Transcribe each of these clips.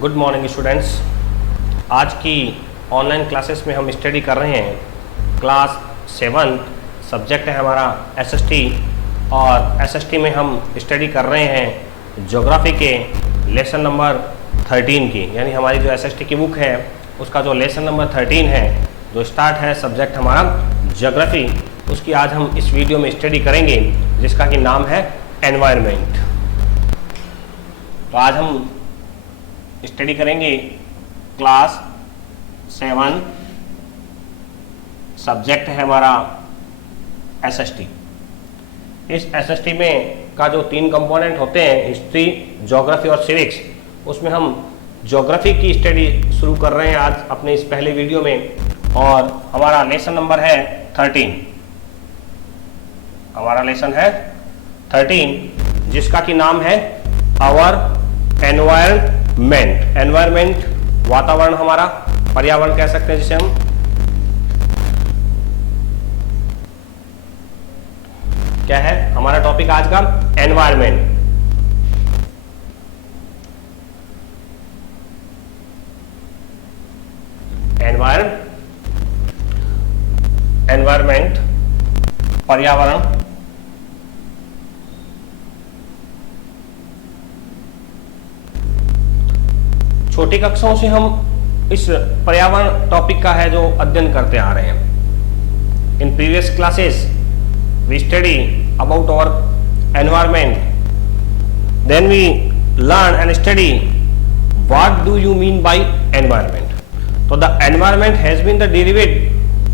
Good morning students. आज की online classes में हम स्टडी कर रहे हैं क्लास 7, सब्जेक्ट है हमारा एसएसटी और एसएसटी में हम स्टडी कर रहे हैं ज्योग्राफी के लेसन नंबर 13 की, यानी हमारी जो एसएसटी की बुक है उसका जो लेसन नंबर 13 है, जो स्टार्ट है सब्जेक्ट हमारा ज्योग्राफी, उसकी आज हम इस वीडियो में स्टडी करेंगे जिसका कि नाम है एनवायरनमेंट। तो आज हम स्टडी करेंगे क्लास 7, सब्जेक्ट है हमारा एसएसटी। इस एसएसटी में का जो 3 कंपोनेंट होते हैं, हिस्ट्री, ज्योग्राफी और सिविक्स, उसमें हम ज्योग्राफी की स्टडी शुरू कर रहे हैं आज अपने इस पहले वीडियो में। और हमारा लेसन नंबर है 13। हमारा लेसन है 13 जिसका कि नाम है आवर एनवायरनमेंट। एनवायरनमेंट वातावरण, हमारा पर्यावरण कह सकते हैं जिसे हम। क्या है हमारा टॉपिक आज का? एनवायरनमेंट। एनवायरनमेंट पर्यावरण। छोटी कक्षाओं से हम इस पर्यावरण टॉपिक का है जो अध्ययन करते आ रहे हैं। In previous classes we study about our environment, then we learn and study what do you mean by environment. तो the environment has been the derivate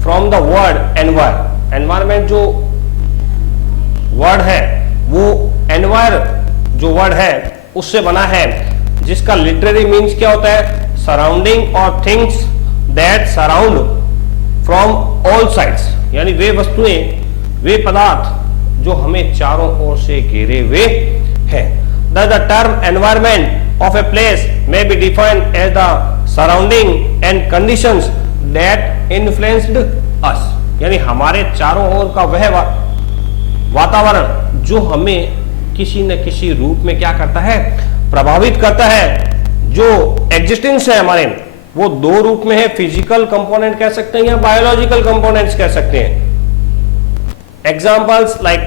from the word environ. Environment जो वर्ड है वो एनवायर जो word है उससे बना है, जिसका लिटरेरी मीन्स क्या होता है? सराउंडिंग और things that surround from all sides, यानी वे वस्तुएं, वे पदार्थ जो हमें चारों ओर से घेरे हुए हैं। The term environment of a place में be defined as the surrounding and conditions that influenced us, यानी हमारे चारों ओर का वह वातावरण जो हमें किसी न किसी रूप में क्या करता है? प्रभावित करता है। जो एग्जिस्टेंस है हमारे, वो 2 रूप में है, फिजिकल कंपोनेंट कह सकते हैं या बायोलॉजिकल कंपोनेंट्स कह सकते हैं। Examples like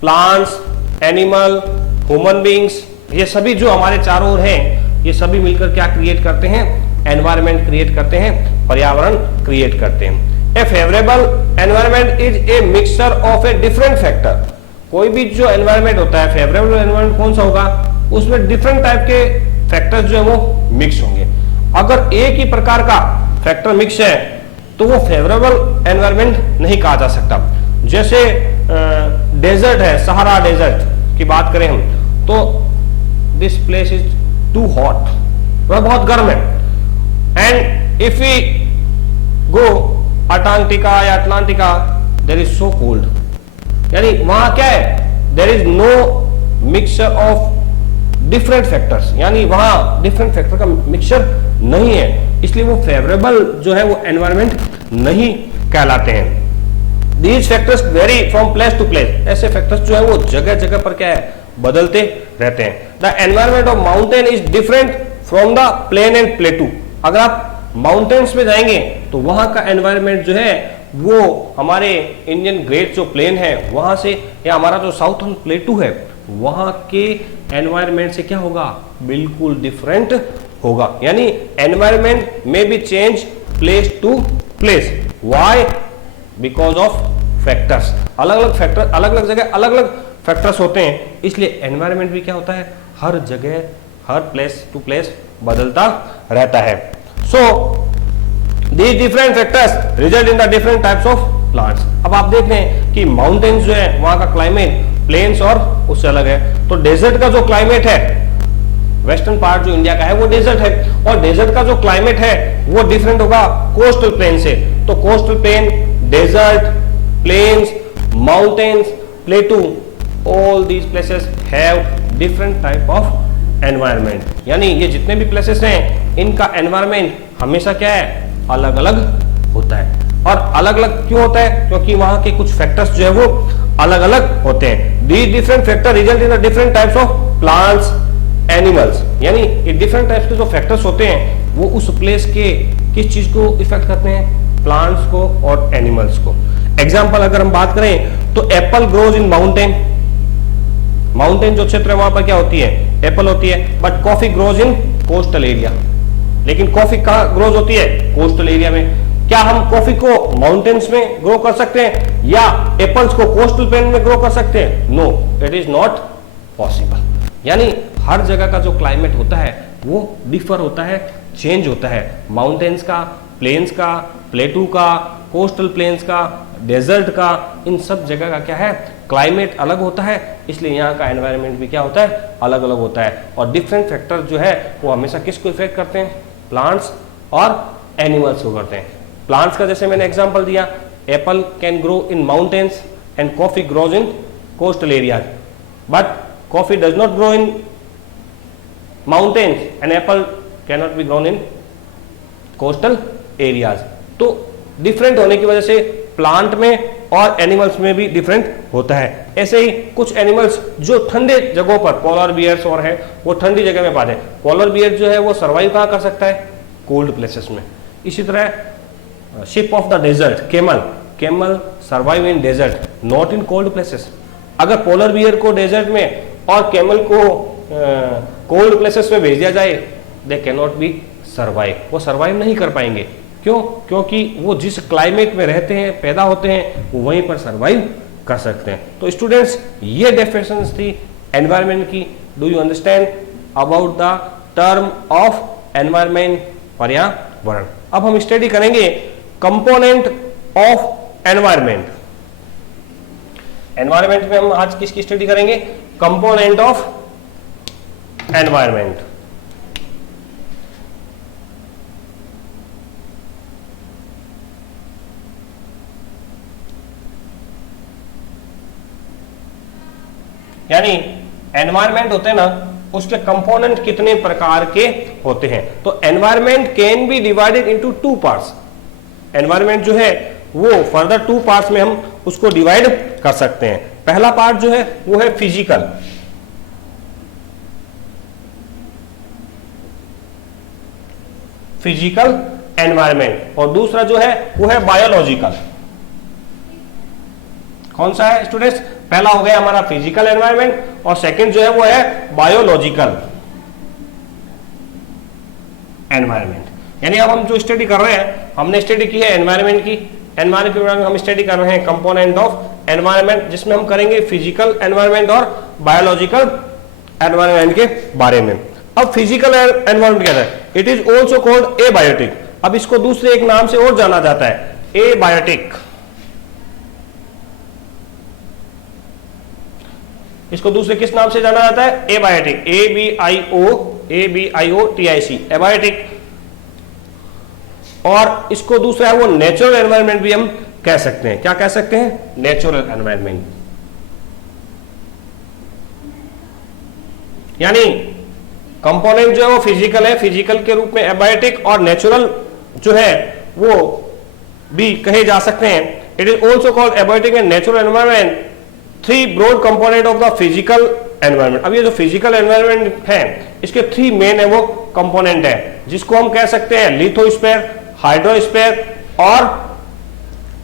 plants, animal, human beings, ये सभी जो हमारे चारों ओर हैं, ये सभी मिलकर क्या क्रिएट करते हैं? एनवायरनमेंट क्रिएट करते हैं, पर्यावरण क्रिएट करते हैं। A favourable environment is a mixture of a different factor. कोई भी जो एनवायरनमेंट होता है, फेवरेबल एनवायरनमेंट कौन सा होगा? उसमें डिफरेंट टाइप के फैक्टर्स जो है वो मिक्स होंगे। अगर एक ही प्रकार का फैक्टर मिक्स है तो वो फेवरेबल एनवायरनमेंट नहीं कहा जा सकता। जैसे डेजर्ट है, सहारा डेजर्ट की बात करें हम, तो this place is too hot, वह बहुत गर्म है। And if we go Antarctica या Atlantica, there is so cold, यानी वहां क्या है? There is no mixture of different factors, यानी वहां डिफरेंट फैक्टर का मिक्सचर नहीं है, इसलिए वो फेवरेबल जो है वो एनवायरनमेंट नहीं कहलाते हैं। These factors vary from place to place. ऐसे फैक्टर्स जो है वो जगह जगह पर क्या है? बदलते रहते हैं। The environment of mountain is different from the plain and plateau. अगर आप माउंटेन्स में जाएंगे तो वहां का एनवायरनमेंट जो है वो हमारे इंडियन ग्रेट जो प्लेन है वहां से, या हमारा जो साउथर्न प्लेटू है वहां के एनवायरनमेंट से क्या होगा? बिल्कुल डिफरेंट होगा। यानी एनवायरनमेंट में be change place to place. Why? Because of factors. अलग अलग फैक्टर, अलग अलग जगह अलग अलग फैक्टर्स होते हैं, इसलिए एनवायरनमेंट भी क्या होता है? हर जगह, हर प्लेस टू प्लेस बदलता रहता है। सो these different factors result in the different types of plants। अब आप देख रहे हैं कि माउंटेन्स जो है वहां का क्लाइमेट प्लेन्स और उससे अलग है। तो डेजर्ट का जो क्लाइमेट है, वेस्टर्न पार्ट जो इंडिया का है वो डेजर्ट है, और डेजर्ट का जो क्लाइमेट है वो डिफरेंट होगा कोस्टल प्लेन से। तो coastal plain, desert, plains, mountains, plateau, all these places have different type of environment. यानी ये जितने भी प्लेसेस हैं इनका एनवायरनमेंट हमेशा क्या है? अलग अलग होता है। और अलग अलग क्यों होता है? क्योंकि वहां के कुछ फैक्टर्स जो है वो अलग अलग होते हैं। These different factors result in the different types of plants, animals, यानी ये डिफरेंट टाइप्स के जो फैक्टर्स होते हैं वो उस प्लेस के किस चीज को इफेक्ट करते हैं, प्लांट्स को और एनिमल्स को। एग्जाम्पल अगर हम बात करें तो Apple grows in mountain, mountain जो क्षेत्र है वहां पर क्या होती है, एप्पल होती है। But coffee grows in coastal area, लेकिन कॉफी कहाँ ग्रोज होती है, कोस्टल एरिया में। क्या हम कॉफी को माउंटेन्स में ग्रो कर सकते हैं या एप्पल्स को कोस्टल प्लेन में ग्रो कर सकते हैं? No, it is not possible. यानी हर जगह का जो क्लाइमेट होता है वो डिफर होता है, चेंज होता है। माउंटेन्स का, प्लेन्स का, प्लेटू का, कोस्टल प्लेन्स का, डेजर्ट का, इन सब जगह का क्या है, क्लाइमेट अलग होता है, इसलिए यहाँ का एनवायरनमेंट भी क्या होता है, अलग अलग होता है। और डिफरेंट फैक्टर जो है वो हमेशा किसको इफेक्ट करते हैं, प्लांट्स और एनिमल्स को करते हैं। प्लांट्स का जैसे मैंने एग्जांपल दिया, Apple can grow in mountains and coffee grows in coastal areas, but coffee does not grow in mountains and Apple can not be grown in coastal areas. तो different होने की वजह से प्लांट में और एनिमल्स में भी डिफरेंट होता है। ऐसे ही कुछ एनिमल्स जो ठंडे जगहों पर, पोलर बियर्स और है, वो ठंडी जगह में पाते हैं। पोलर बियर जो है वो सर्वाइव कहाँ कर सकता है, कोल्ड प्लेसेस में। इसी तरह ship of the desert, camel, camel survive in desert, not in cold places. अगर पोलर बियर को डेजर्ट में और केमल को कोल्ड प्लेसेस में भेज दिया जाए, they can not be survive, वो सर्वाइव नहीं कर पाएंगे। क्यों? क्योंकि वो जिस क्लाइमेट में रहते हैं, पैदा होते हैं, वो वहीं पर सर्वाइव कर सकते हैं। तो स्टूडेंट्स, ये डेफिनेशंस थी एनवायरनमेंट की। Do you understand about the term of environment, पर्यावरण। अब हम स्टडी करेंगे कंपोनेंट ऑफ एनवायरनमेंट। एनवायरनमेंट में हम आज किसकी स्टडी करेंगे, कंपोनेंट ऑफ एनवायरनमेंट। यानी एनवायरनमेंट होते हैं ना, उसके कंपोनेंट कितने प्रकार के होते हैं। तो environment can be divided into two parts. Environment जो है वो फर्दर टू पार्ट्स में हम उसको डिवाइड कर सकते हैं। पहला पार्ट जो है वो है फिजिकल, फिजिकल एनवायरनमेंट, और दूसरा जो है वो है बायोलॉजिकल। कौन सा है स्टूडेंट्स? पहला हो गया हमारा फिजिकल एनवायरनमेंट और सेकंड जो है वो है बायोलॉजिकल एनवायरनमेंट। यानी अब हम जो स्टडी कर रहे हैं, हमने स्टडी की है एनवायरनमेंट की। एनवायरनमेंट के बारे में हम स्टडी कर रहे हैं कंपोनेंट ऑफ एनवायरनमेंट, जिसमें हम करेंगे फिजिकल एनवायरनमेंट और बायोलॉजिकल एनवायरनमेंट के बारे में। अब फिजिकल एनवायरनमेंट क्या है? It is also called abiotic. अब इसको दूसरे एक नाम से और जाना जाता है, एबायोटिक। इसको दूसरे किस नाम से जाना जाता है? Abiotic, ABIOTIC, abiotic. और इसको दूसरा है वो नेचुरल एनवायरनमेंट भी हम कह सकते हैं। क्या कह सकते हैं? Natural environment. यानी कंपोनेंट जो है वो फिजिकल है, फिजिकल के रूप में एबायोटिक, और नेचुरल जो है वो भी कहे जा सकते हैं। It is also called abiotic and natural environment, three broad component of the physical environment. अब ये जो फिजिकल एनवायरनमेंट है, इसके थ्री मेन है वो कंपोनेंट है, जिसको हम कह सकते हैं लिथोस्फीयर, हाइड्रोस्फीयर और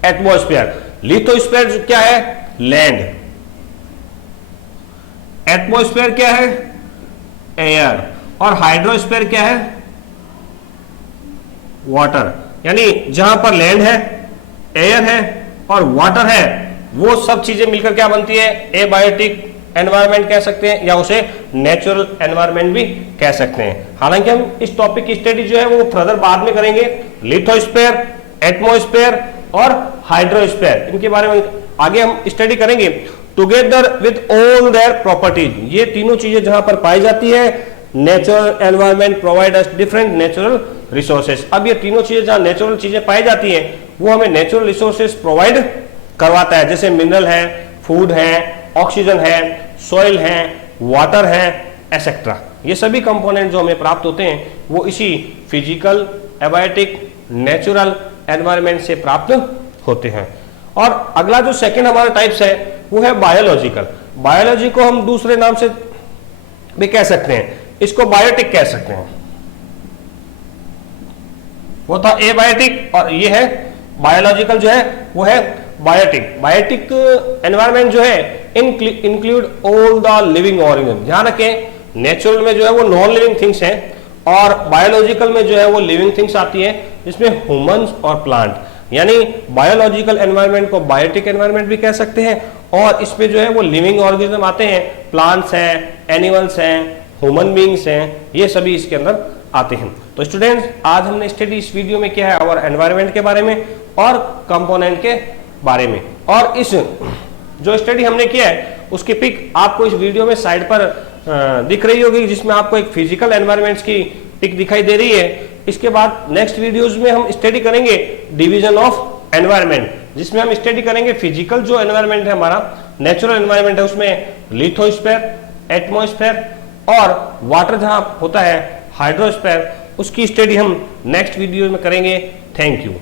एटमॉस्फेयर। लिथोस्फीयर क्या है? लैंड। एटमॉस्फेयर क्या है? एयर। और हाइड्रोस्फीयर क्या है? वाटर। यानी जहां पर लैंड है, एयर है और वाटर है, वो सब चीजें मिलकर क्या बनती है? एबायोटिक एनवायरनमेंट कह सकते हैं, या उसे नेचुरल एनवायरनमेंट भी कह सकते हैं। हालांकि हम इस टॉपिक की स्टडी जो है वो फर्दर बाद में करेंगे। लिथोस्फीयर, एटमॉस्फेयर और हाइड्रोस्फीयर, इनके बारे में आगे हम स्टडी करेंगे together with all their properties. ये तीनों चीजें जहां पर पाई जाती है, natural environment provide us different natural resources. अब ये तीनों चीजें जहां नेचुरल चीजें पाई जाती हैं, वो हमें नेचुरल रिसोर्सेज प्रोवाइड करवाता है, जैसे मिनरल है, फूड है, ऑक्सीजन है, सॉइल है, वाटर है, एसेट्रा। ये सभी कंपोनेंट जो हमें प्राप्त होते हैं वो इसी फिजिकल, एबायोटिक, नेचुरल एनवायरनमेंट से प्राप्त होते हैं। और अगला जो सेकंड हमारा टाइप्स है वो है बायोलॉजिकल। बायोलॉजी को हम दूसरे नाम से भी कह सकते हैं, इसको बायोटिक कह सकते हैं। वो था एबायोटिक और ये है बायोलॉजिकल जो है वो है बायोटिक। बायोटिक एनवायरनमेंट जो है include all the living organism. ध्यान रखें, नेचुरल में जो है वो नॉन लिविंग थिंग्स हैं और बायोलॉजिकल में जो है वो लिविंग थिंग्स आती है, जिसमें ह्यूमंस और प्लांट। यानी बायोलॉजिकल एनवायरनमेंट को बायोटिक एनवायरनमेंट भी कह सकते हैं और इसमें जो है वो लिविंग ऑर्गेनिज्म आते हैं, प्लांट्स हैं, एनिमल्स हैं, ह्यूमन बींग्स हैं, ये सभी इसके अंदर आते हैं। तो स्टूडेंट्स, आज हमने स्टडी इस वीडियो में किया है और एनवायरनमेंट के बारे में और कंपोनेंट के बारे में। और इस जो स्टडी हमने किया है उसकी पिक आपको इस वीडियो में साइड पर दिख रही होगी, जिसमें आपको एक फिजिकल एनवायरनमेंट्स की पिक दिखाई दे रही है। इसके बाद नेक्स्ट वीडियोस में हम स्टडी करेंगे डिवीजन ऑफ एनवायरनमेंट, जिसमें हम स्टडी करेंगे फिजिकल जो एनवायरनमेंट है हमारा, नेचुरल एनवायरनमेंट है, उसमें लिथोस्फीयर, एटमॉस्फेयर और वाटर जहां होता है हाइड्रोस्फीयर, उसकी स्टडी हम नेक्स्ट वीडियो में करेंगे। Thank you.